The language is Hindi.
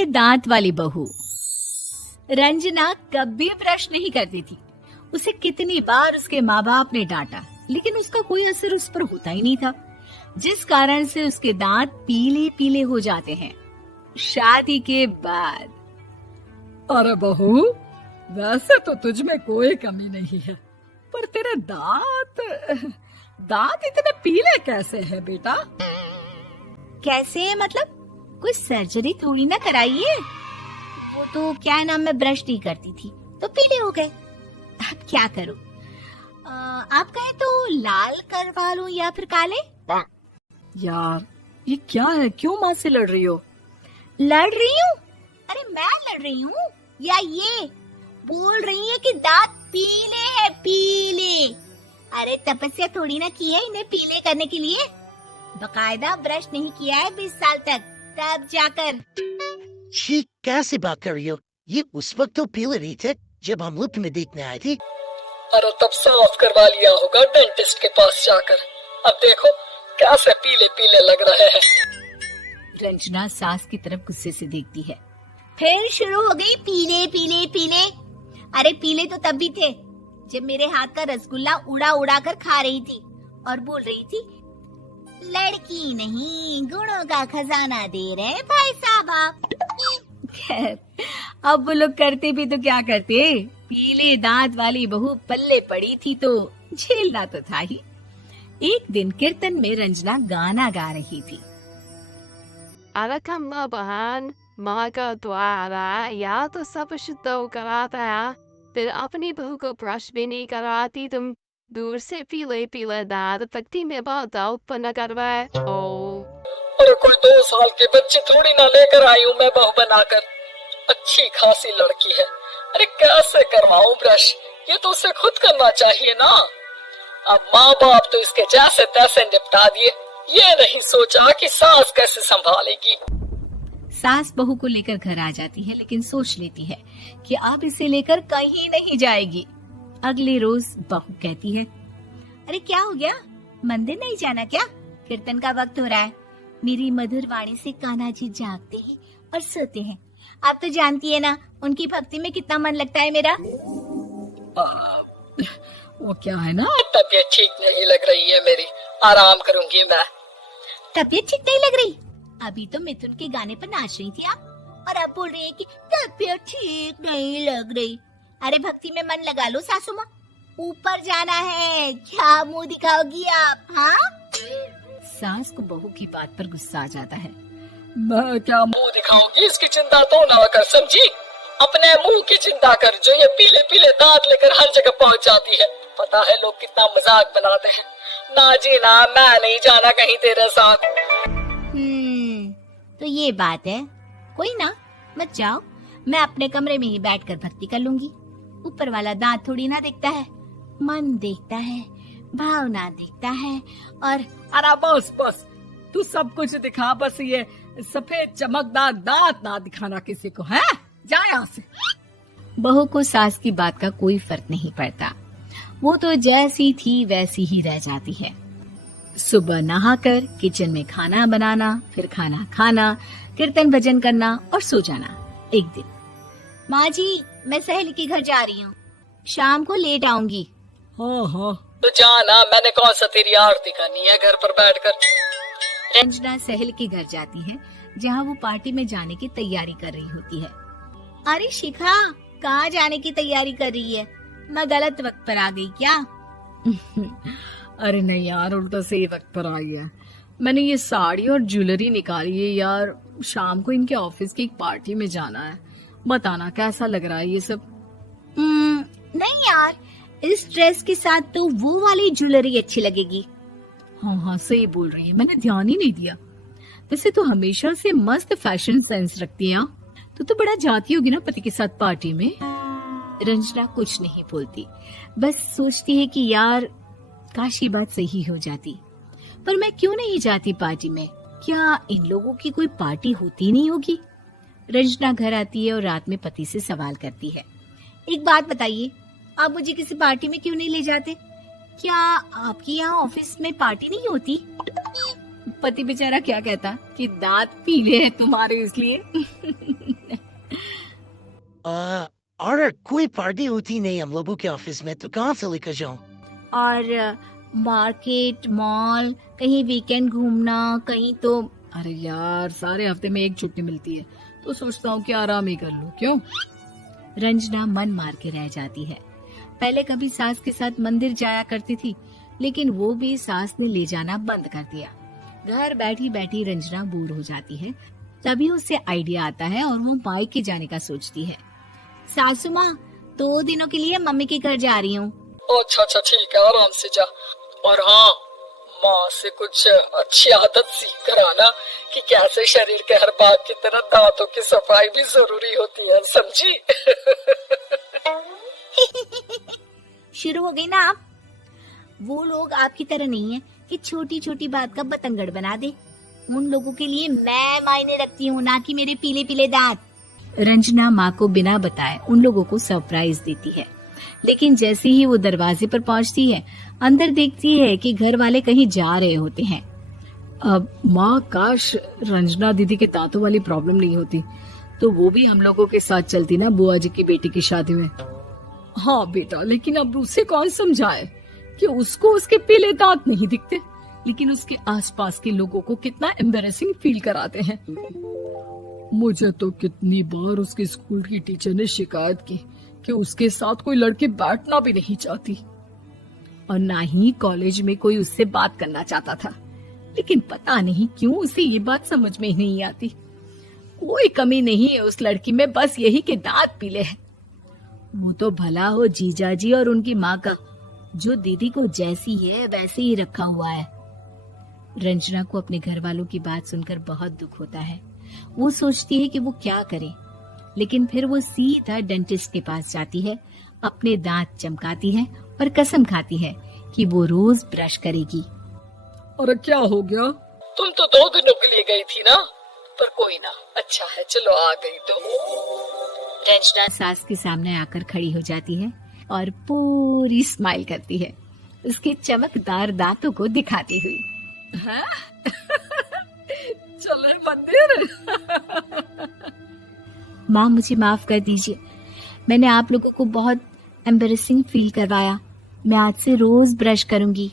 पीले दांत वाली बहू। रंजना कभी ब्रश नहीं करती थी। उसे कितनी बार उसके माँ बाप ने डांटा, लेकिन उसका कोई असर उस पर होता ही नहीं था, जिस कारण से उसके दांत पीले पीले हो जाते हैं। शादी के बाद। अरे बहू, वैसे तो तुझ में कोई कमी नहीं है, पर तेरे दांत इतने पीले कैसे हैं बेटा? कैसे मतलब? कोई सर्जरी थोड़ी ना कराइए। वो तो क्या नाम, मैं ब्रश नहीं करती थी तो पीले हो गए। अब क्या करूं? आप कहें तो लाल करवा लूं या फिर काले? यार ये क्या है, क्यों माँ से लड़ रही हो? लड़ रही हूँ? अरे मैं लड़ रही हूँ या ये बोल रही है कि दांत पीले हैं, पीले। अरे तपस्या थोड़ी ना की है इन्हें पीले करने के लिए। बकायदा ब्रश नहीं किया है 20 साल तक, तब जाकर। छी, कैसे बात कर रही हो? ये उस वक्त तो पीले नहीं थे जब हम लुक में देखने आए थे। अरे तब साफ करवा लिया होगा डेंटिस्ट के पास जाकर। अब देखो कैसे पीले पीले लग रहे हैं। रंजना सास की तरफ गुस्से से देखती है। फिर शुरू हो गई पीले पीले पीले। अरे पीले तो तब भी थे जब मेरे हाथ का रसगुल्ला उड़ा उड़ा कर खा रही थी और बोल रही थी, लड़की नहीं गुणों का खजाना दे रहे भाई साहब आप। खैर, अब वो लोग करते भी तो क्या करते, पीले दांत वाली बहू पल्ले पड़ी थी तो झेलना तो था ही। एक दिन कीर्तन में रंजना गाना गा रही थी। Arakam labahan, maga द्वारा या तो सब शुद्ध कराता है, फिर अपनी बहू को ब्रश भी नहीं कराती। तुम दूर से पीले पीले दांत पत्ती में बहुत उत्पन्न करवाए। अरे कोई 2 साल के बच्चे थोड़ी ना लेकर आई हूँ मैं बहू बनाकर। अच्छी खासी लड़की है, अरे कैसे करवाऊं ब्रश? ये तो उसे खुद करना चाहिए ना। अब माँ बाप तो इसके जैसे तैसे निपटा दिए, ये नहीं सोचा कि सास कैसे संभालेगी। सास बहू को लेकर घर आ जाती है, लेकिन सोच लेती है कि अब इसे लेकर कहीं नहीं जाएगी। अगले रोज बहू कहती है, अरे क्या हो गया, मंदिर नहीं जाना क्या? कीर्तन का वक्त हो रहा है। मेरी मधुर वाणी से कान्हा जी जागते हैं और सोते हैं। आप तो जानती है ना उनकी भक्ति में कितना मन लगता है मेरा। वो क्या है ना, तबीयत ठीक नहीं लग रही है मेरी, आराम करूंगी मैं। तबीयत ठीक नहीं लग रही? अभी तो मिथुन के गाने पर नाच रही थी आप, और अब बोल रही है कि तबीयत ठीक नहीं लग रही। अरे भक्ति में मन लगा लो सासू माँ, ऊपर जाना है, क्या मुंह दिखाओगी आप? हाँ? सास को बहू की बात पर गुस्सा आ जाता है। मैं क्या मुंह दिखाऊंगी, इसकी चिंता तो ना कर, समझी? अपने मुंह की चिंता कर, जो ये पीले पीले दांत लेकर हर जगह पहुंच जाती है। पता है लोग कितना मजाक बनाते हैं। ना जी ना, मैं नहीं जाना कहीं तेरे साथ। तो ये बात है, कोई ना, मत जाओ, मैं अपने कमरे में ही बैठकर भक्ति कर लूंगी। ऊपर वाला दांत थोड़ी ना देखता है, मन देखता है, भावना देखता है। और अरे बस बस, तू सब कुछ दिखा, बस ये सफेद चमकदार दांत ना दिखाना किसी को, है? जा यहाँ से। बहू को सास की बात का कोई फर्क नहीं पड़ता, वो तो जैसी थी वैसी ही रह जाती है। सुबह नहाकर किचन में खाना बनाना, फिर खाना खाना, कीर्तन भजन करना और सो जाना। एक दिन, माँ जी मैं सहेली के घर जा रही हूँ, शाम को लेट आऊंगी। हाँ हाँ तो जाना, मैंने कौन सा तेरी आरती करनी है घर पर बैठकर। रंजना सहेली के घर जाती है, जहाँ वो पार्टी में जाने की तैयारी कर रही होती है। अरे शिखा, कहाँ जाने की तैयारी कर रही है? मैं गलत वक्त पर आ गई क्या? अरे नहीं यार, उल्टा सही वक्त पर आई है। मैंने ये साड़ी और ज्वेलरी निकाली है यार, शाम को इनके ऑफिस की एक पार्टी में जाना है। बताना कैसा लग रहा है ये सब? नहीं यार, इस ड्रेस के साथ तो वो वाली ज्वेलरी अच्छी लगेगी। हाँ हाँ सही बोल रही है, मैंने ध्यान ही नहीं दिया। वैसे तो हमेशा से मस्त फैशन सेंस रखती है। तो बड़ा जाती होगी ना पति के साथ पार्टी में। रंजना कुछ नहीं बोलती, बस सोचती है कि यार काश ये बात सही हो जाती, पर मैं क्यों नहीं जाती पार्टी में? क्या इन लोगों की कोई पार्टी होती नहीं होगी? रंजना घर आती है और रात में पति से सवाल करती है, एक बात बताइए, आप मुझे किसी पार्टी में क्यों नहीं ले जाते? क्या आपके यहाँ ऑफिस में पार्टी नहीं होती? पति बेचारा क्या कहता कि दांत पीले हैं तुम्हारे इसलिए। और कोई पार्टी होती नहीं हम लोगों के ऑफिस में, तो कहाँ से लेकर जाऊं? और मार्केट, मॉल, कहीं वीकेंड घूमना, कहीं तो। अरे यार, सारे हफ्ते में एक छुट्टी मिलती है तो सोचता हूँ कि आराम ही कर लूं। क्यों? रंजना मन मार के रह जाती है। पहले कभी सास के साथ मंदिर जाया करती थी, लेकिन वो भी सास ने ले जाना बंद कर दिया। घर बैठी बैठी रंजना बोर हो जाती है। तभी उसे आइडिया आता है और वो मायके जाने का सोचती है। सासू माँ, 2 दिनों के लिए मम्मी के घर जा रही हूँ। अच्छा अच्छा ठीक है, आराम से जा। और हाँ, माँ से कुछ अच्छी आदत सीख कर आना कि कैसे शरीर के हर भाग की तरह दांतों की सफाई भी जरूरी होती है, समझी? शुरू हो गई ना आप? वो लोग आपकी तरह नहीं है कि छोटी छोटी बात का बतंगड़ बना दे। उन लोगों के लिए मैं मायने रखती हूँ, ना कि मेरे पीले पीले दांत। रंजना माँ को बिना बताए उन लोगों को सरप्राइज देती है, लेकिन जैसे ही वो दरवाजे पर पहुंचती है, अंदर देखती है कि घर वाले कहीं जा रहे होते हैं। अब माँ, काश रंजना दीदी के दांतों वाली प्रॉब्लम नहीं होती तो वो भी हम लोगों के साथ चलती ना बुआ जी की बेटी की शादी में। हाँ बेटा, लेकिन अब उसे कौन समझाए कि उसको उसके पीले दांत नहीं दिखते, लेकिन उसके आसपास के लोगों को कितना एम्बैरेसिंग फील कराते हैं। मुझे तो कितनी बार उसके स्कूल की टीचर ने शिकायत की कि उसके साथ कोई लड़की बैठना भी नहीं चाहती और ना ही कॉलेज में कोई उससे बात करना चाहता था, लेकिन पता नहीं क्यों उसे ये बात समझ में ही नहीं आती। कोई कमी नहीं है उस लड़की में, बस यही कि दांत पीले हैं। वो तो भला हो जीजा जी और उनकी माँ का, जो दीदी को जैसी है वैसे ही रखा हुआ है। रंजना को अपने घर वालों की बात सुनकर बहुत दुख होता है। वो सोचती है कि वो क्या करे, लेकिन फिर वो सीधा डेंटिस्ट के पास जाती है, अपने दांत चमकाती है और कसम खाती है कि वो रोज ब्रश करेगी। अरे क्या हो गया? तुम तो 2 दिनों के लिए गई थी ना, पर कोई ना, अच्छा है, चलो आ गई तो। रंजना सास के सामने आकर खड़ी हो जाती है और पूरी स्माइल करती है, उसके चमकदार दांतों को दिखाती हुई। हैं? चले मंदिर। माँ, मुझे माफ कर दीजिए, मैंने आप लोगों को बहुत एम्बैरेसिंग फील करवाया। मैं आज से रोज ब्रश करूंगी।